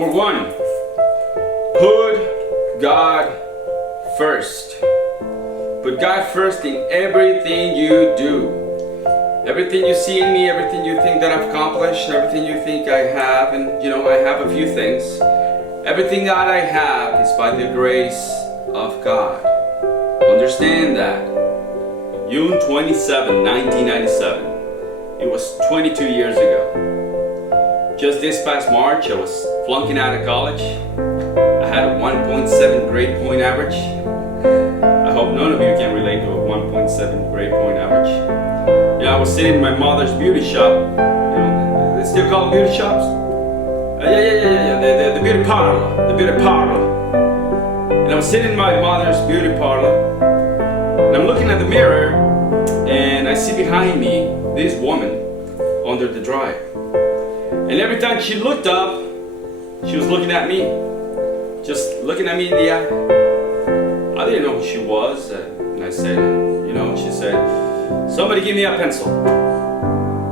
Number one, put God first. Put God first in everything you do. Everything you see in me, everything you think that I've accomplished, everything you think I have, and I have a few things. Everything that I have is by the grace of God. Understand that. June 27, 1997. It was 22 years ago. Just this past March, I was flunking out of college. I had a 1.7 grade point average. I hope none of you can relate to a 1.7 grade point average. I was sitting in my mother's beauty shop. They still call them beauty shops? The beauty parlor. The beauty parlor. And I was sitting in my mother's beauty parlor. And I'm looking at the mirror. And I see behind me this woman under the dryer. And every time she looked up, she was looking at me. Just looking at me in the eye. I didn't know who she was. And I said, she said, "Somebody give me a pencil.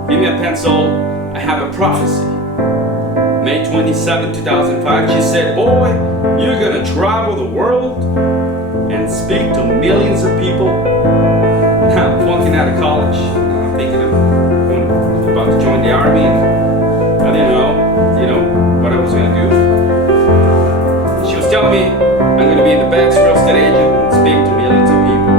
Give me a pencil. I have a prophecy." May 27, 2005, she said, "Boy, you're gonna travel the world and speak to millions of people." I'm flunking out of college. I'm thinking I'm about to join the army. I didn't know, what I was gonna do. She was telling me I'm gonna be the best real estate agent and speak to millions of people.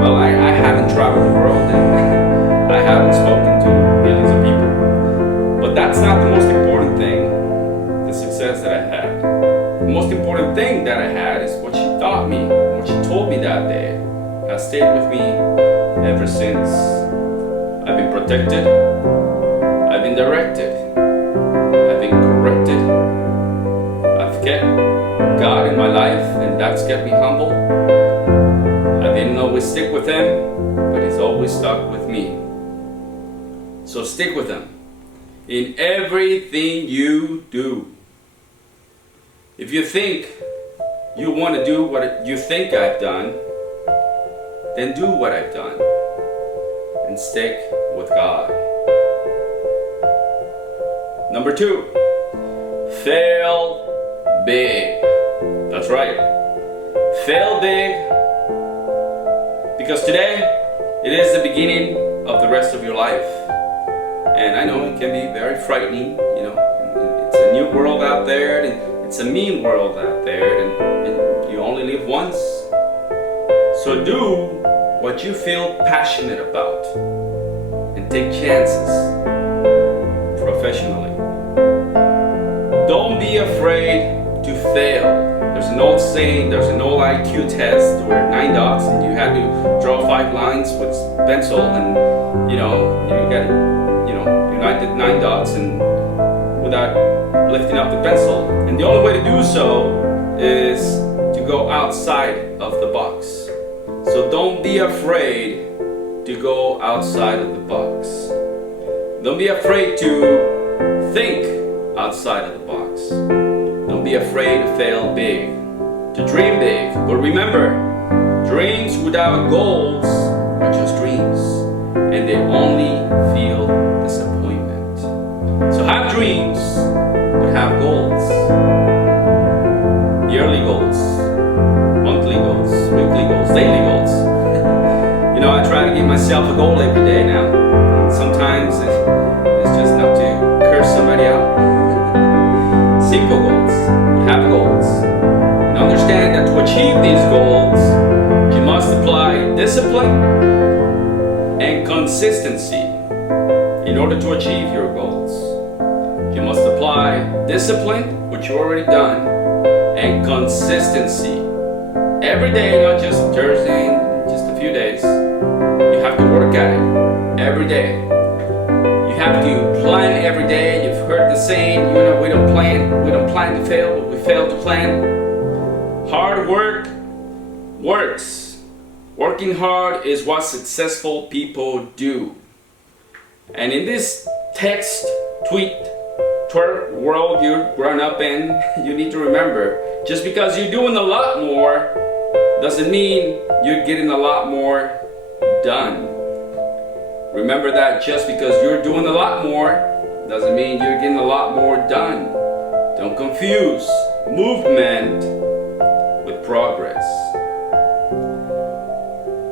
Well, I haven't traveled the world and I haven't spoken to millions of people. But that's not the most important thing, the success that I had. The most important thing that I had is what she taught me, what she told me that day, has stayed with me ever since. I've been protected, I've been directed, I've been corrected, I've kept God in my life, and that's kept me humble. I didn't always stick with Him, but He's always stuck with me. So stick with Him in everything you do. If you think you want to do what you think I've done, then do what I've done and stick with God. Number two, fail big. That's right. Fail big, because today it is the beginning of the rest of your life. And I know it can be very frightening. It's a new world out there, and it's a mean world out there, and you only live once. So do what you feel passionate about and take chances professionally. Don't be afraid to fail. There's an old saying, there's an old IQ test where 9 dots and you had to draw 5 lines with pencil, and you got united 9 dots and without lifting up the pencil. And the only way to do so is to go outside of the box. So don't be afraid to go outside of the box. Don't be afraid to think outside of the box. Don't be afraid to fail big, to dream big. But remember, dreams without goals are just dreams, and they only feel disappointment. So have dreams, but have goals. Yearly goals, monthly goals, weekly goals, daily goals. I try to give myself a goal every day now. Sometimes it's just not to curse somebody out. Simple goals, but have goals. And understand that to achieve these goals, you must apply discipline and consistency in order to achieve your goals. You must apply discipline, which you've already done, and consistency. Every day, not just Thursday, just a few days. You have to work at it every day. You have to plan every day. You've heard the saying, we don't plan to fail, but we fail to plan. Hard work works. Working hard is what successful people do. And in this text, tweet, twerk world you're grown up in, you need to remember, just because you're doing a lot more doesn't mean you're getting a lot more done. Remember that just because you're doing a lot more doesn't mean you're getting a lot more done. Don't confuse movement with progress.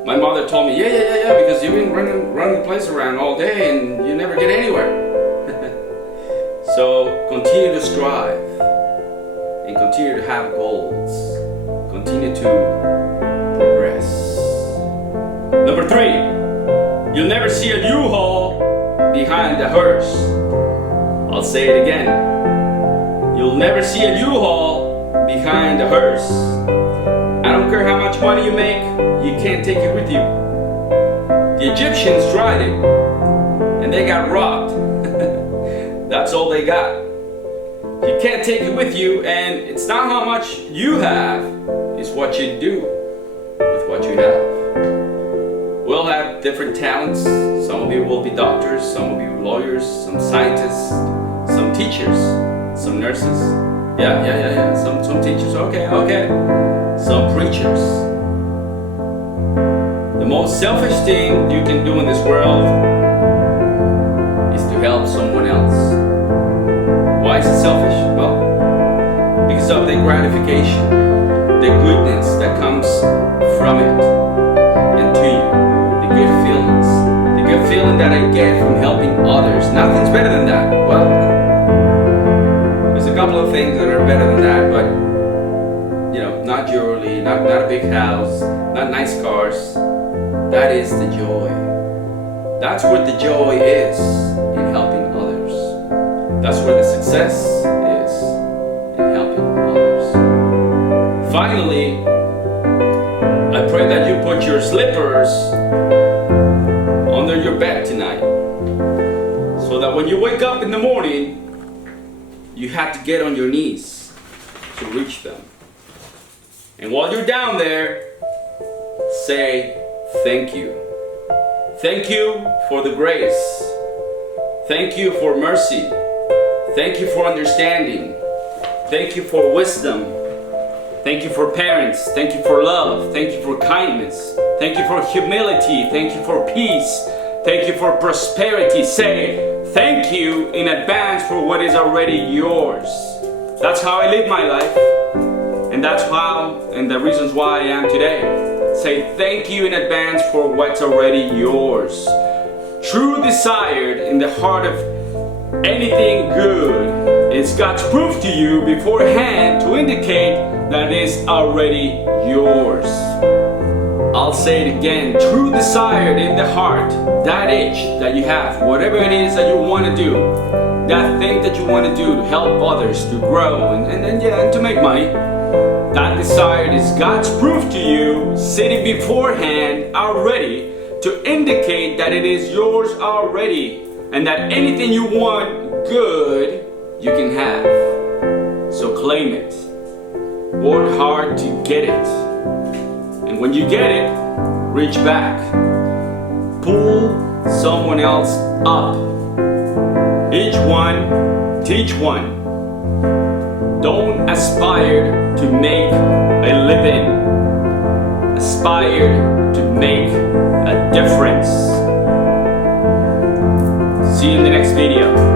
My mother told me, yeah, because you've been running the place around all day and you never get anywhere. So continue to strive and continue to have goals. Continue to progress. Number 3, you'll never see a U-Haul behind the hearse. I'll say it again. You'll never see a U-Haul behind the hearse. I don't care how much money you make, you can't take it with you. The Egyptians tried it and they got robbed. That's all they got. You can't take it with you, and it's not how much you have, it's what you do with what you have. We'll have different talents. Some of you will be doctors, some of you lawyers, some scientists, some teachers, some nurses. Yeah. Some teachers, okay. Some preachers. The most selfish thing you can do in this world is to help someone else. Why is it selfish? Well, because of the gratification, the goodness that comes from it and to you, the good feelings, the good feeling that I get from helping others. Nothing's better than that. Well, there's a couple of things that are better than that, but not jewelry, not a big house, not nice cars. That is the joy. That's what the joy is in helping others. That's where the success is in helping others. Finally, I pray that you put your slippers under your bed tonight, so that when you wake up in the morning, you have to get on your knees to reach them. And while you're down there, say thank you. Thank you for the grace. Thank you for mercy. Thank you for understanding. Thank you for wisdom. Thank you for parents. Thank you for love. Thank you for kindness. Thank you for humility. Thank you for peace. Thank you for prosperity. Say thank you in advance for what is already yours. That's how I live my life. And that's how, and the reasons why I am today. Say thank you in advance for what's already yours. True desire in the heart of anything good is God's proof to you beforehand to indicate that it is already yours. I'll say it again. True desire in the heart, that itch that you have, whatever it is that you want to do, that thing that you want to do to help others, to grow, and to make money. That desire is God's proof to you, sitting beforehand already, to indicate that it is yours already, and that anything you want good, you can have. So claim it. Work hard to get it. And when you get it, reach back. Pull someone else up. Each one, teach one. Don't aspire to make a living. Aspire to make a difference. See you in the next video.